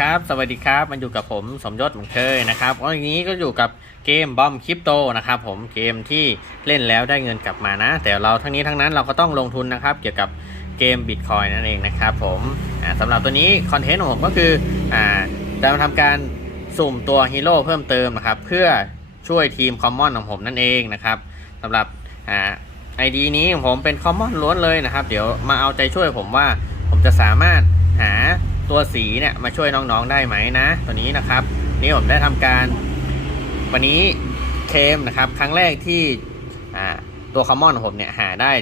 ครับ สวัสดีครับ มันอยู่กับผมสมยศเหมือนเคยนะครับวันนี้ก็อยู่กับเกมบอมคริปโตนะครับผมเกมที่เล่นแล้วได้เงินกลับมานะ แต่เราทั้งนี้ทั้งนั้นเราก็ต้องลงทุนนะครับ เกี่ยวกับเกมบิตคอยนั่นเองนะครับผมอ่าสำหรับตัวนี้คอนเทนต์ของผมก็คืออ่าจะมาทำการสุ่มตัวฮีโร่เพิ่มเติมนะครับ เพื่อช่วยทีมคอมมอนของผมนั่นเองนะครับสำหรับอ่าไอดีนี้ของผมเป็นคอมมอนล้วนเลยนะครับ เดี๋ยวมาเอาใจช่วยผมว่าผมจะสามารถหา ตัวสีเนี่ยมาช่วยน้องๆได้ไหมนะ ตัวนี้นะครับ นี่ผมได้ทำการ วันนี้เคมนะครับ ครั้งแรกที่ตัวคอมมอนของผมเนี่ยหาได้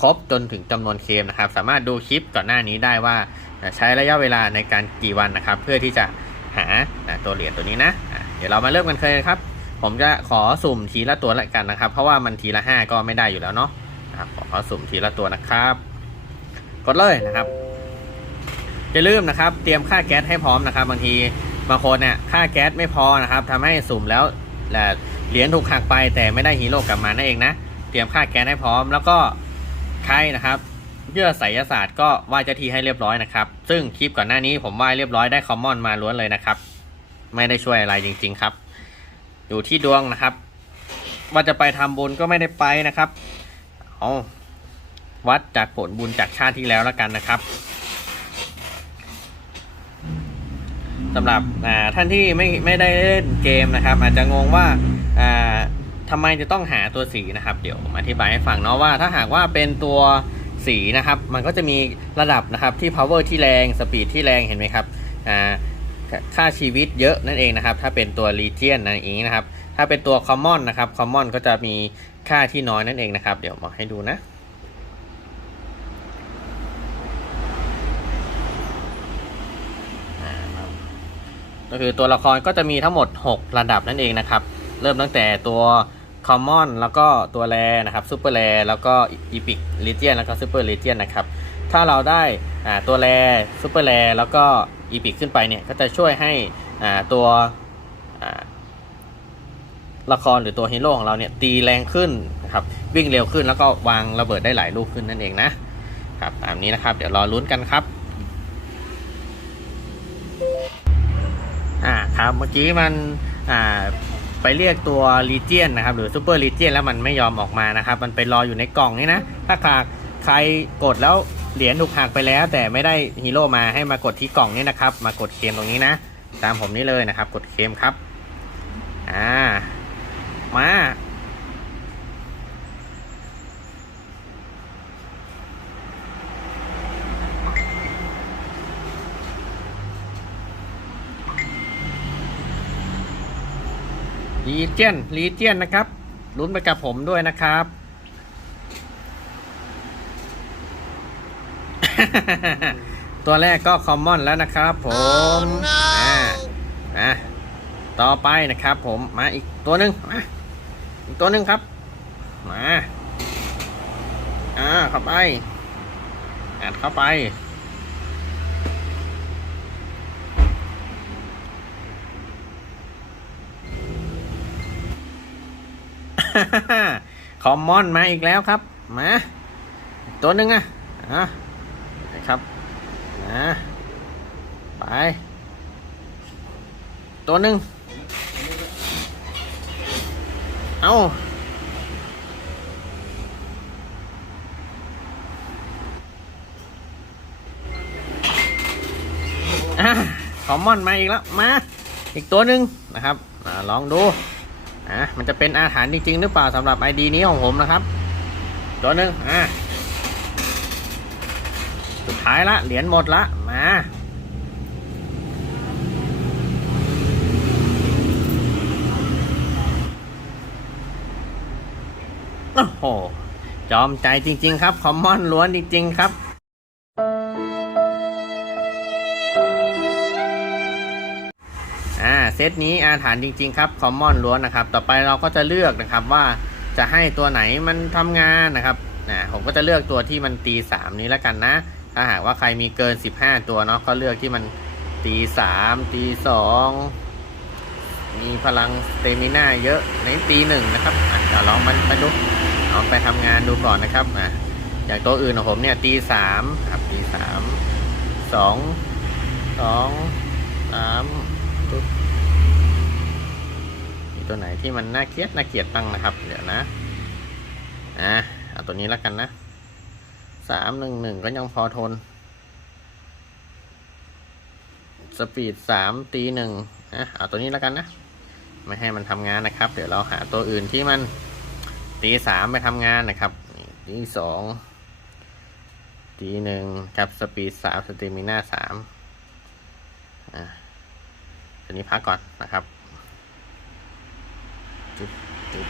ครบจนถึงจำนวนเคมนะครับ สามารถดูคลิปก่อนหน้านี้ได้ว่าใช้ระยะเวลาในการกี่วันนะครับ เพื่อที่จะหาตัวเหรียญตัวนี้นะะเดี๋ยวเรามาเริ่มกันเลยครับ ผมจะขอสุ่มทีละตัวละกันนะครับ เพราะว่ามันทีละห้าก็ไม่ได้อยู่แล้วเนาะขอสุ่มทีละตัวนะครับ กดเลยนะครับ อย่าลืมนะครับ เตรียมค่าแก๊สให้พร้อมนะครับบางทีบางคนเนี่ยค่าแก๊สไม่พอนะครับทำให้สุ่มแล้วและเหรียญถูกหักไปแต่ไม่ได้ฮีโร่กลับมานั่นเองนะเตรียมค่าแก๊สให้พร้อม แล้วก็ใครนะครับเยื่อไสยศาสตร์ก็ไหว้เจ้าที่ให้เรียบร้อยนะครับ ซึ่งคลิปก่อนหน้านี้ผมไหว้เรียบร้อยได้คอมมอนมาล้วนเลยนะครับ ไม่ได้ช่วยอะไรจริง ๆครับ อยู่ที่ดวงนะครับ ว่าจะไปทำบุญก็ไม่ได้ไปนะครับเอาวัดจากผลบุญจากชาติที่แล้วแล้วกันนะครับ สำหรับท่านที่ไม่ไม่ได้เล่นเกมนะครับ อาจจะงงว่าทำไมจะต้องหาตัวสีนะครับ เดี๋ยวผมอธิบายให้ฟังเนาะว่า ถ้าหากว่าเป็นตัวสีนะครับ มันก็จะมีระดับนะครับที่ power ที่แรงสปีดที่แรงเห็นไหมครับค่าชีวิตเยอะนั่นเองนะครับ ถ้าเป็นตัว legion นั่นเองนะครับ ถ้าเป็นตัว common นะครับ common ก็จะมีค่าที่น้อยนั่นเองนะครับ เดี๋ยวมาให้ดูนะ ก็คือตัวละครก็จะมีทั้งหมด 6 ระดับนั่นเองนะครับ เริ่มตั้งแต่ตัว Common แล้วก็ตัวแรนะครับ Super r รแล้วก็ Epic Legion แล้วก็ Super Legion นนะครับ ถ้าเราได้ตัวแร Super r รแล้วก็ Epic ขึ้นไปเนี่ย ก็จะช่วยให้ตัวละครหรือตัวฮีโร่ของเราเนี่ยตีแรงขึ้นนะครับวิ่งเร็วขึ้นแล้วก็วางระเบิดได้หลายลูกขึ้นนั่นเองนะครับตามนี้นะครับ เดี๋ยวรอลุ้นกันครับ ครับเมื่อกี้มันไปเรียกตัวลีเจียนนะครับหรือซูเปอร์ลีเจียนแล้วมันไม่ยอมออกมานะครับ มันไปรออยู่ในกล่องนี่นะ ถ้าหากใครกดแล้วเหรียญถูกหักไปแล้ว แต่ไม่ได้ฮีโร่มาให้มากดที่กล่องนี้นะครับ มากดเคมตรงนี้นะ ตามผมนี่เลยนะครับ กดเคมครับ อ่า มา ลีเจียนลีเจียนนะครับลุ้นไปกับผมด้วยนะครับ ตัวแรกก็คอมมอนแล้วนะครับผม อ่าอะต่อไปนะครับผมมาอีกตัวหนึ่งมาอีกตัวหนึ่งครับ มา อ่าเข้าไปอัดเข้าไป คอมมอนมาอีกแล้วครับมาตัวหนึ่งอะอะนะครับนะไป ตัวหนึ่งเอาอคอมมอนมาอีกแล้ว มา อีกตัวหนึ่งนะครับอ่าลองดู อะมันจะเป็นอาถรรพ์จริง ๆ หรือเปล่าสำหรับ ID นี้ของผมนะครับ ตัวหนึ่งอะสุดท้ายละ เหรียญหมดละ มาโอ้โหจอมใจจริง ๆ ครับ คอมมอนล้วนจริง ๆ ครับ เซตนี้อาถรรพ์จริง ๆ ครับคอมมอนล้วนนะครับ ต่อไปเราก็จะเลือกนะครับว่าจะให้ตัวไหนมันทำงานนะครับนะผมก็จะเลือกตัวที่มันตีสามนี้แล้วกันนะ ถ้าหากว่าใครมีเกิน 15 ตัวเนาะก็เลือกที่มันตีสามตีสองมีพลังเตมิน่าเยอะในตีหนึ่งนะครับเดี๋ยวลองมันไปดูเอาไปทำงานดูก่อนนะครับอะอย่างตัวอื่นของผมเนี่ยตีสามครับตีสามสองสองสามตุ๊บ ตัวไหนที่มันน่าเกลียดน่าเกลียดบ้างนะครับ เดี๋ยวนะอะเอาตัวนี้แล้วกันนะสามหนึ่งหนึ่งก็ยังพอทน สปีดสามตีหนึ่งอะเอาตัวนี้แล้วกันนะ ไม่ให้มันทำงานนะครับ เดี๋ยวเราหาตัวอื่นที่มันตีสามไปทำงานนะครับนี่ตีสองตีหนึ่งกับสปีดสามสเตมิน่าสามอะตัวนี้พักก่อนนะครับ จุดจุด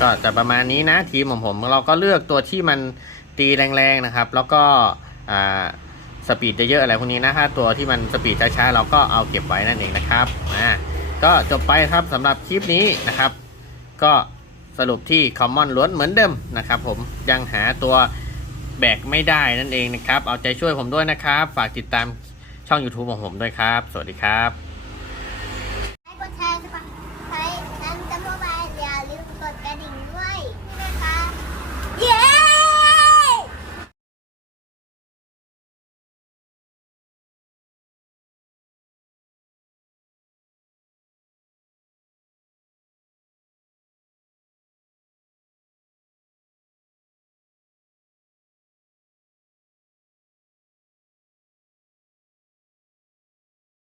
ก็จะประมาณนี้นะทีมของผมเราก็เลือกตัวที่มันตีแรงๆนะครับ แล้วก็สปีดเยอะอะไรพวกนี้นะถ้าตัวที่มันสปีดช้าๆเราก็เอาเก็บไว้นั่นเองนะครับอ่าก็จบไปครับสำหรับคลิปนี้นะครับ ก็สรุปที่ Common ล้วนเหมือนเดิมนะครับ ผมยังหาตัว แบกไม่ได้นั่นเองนะครับ เอาใจช่วยผมด้วยนะครับ ฝากติดตามช่อง YouTube ของผมด้วยครับ สวัสดีครับ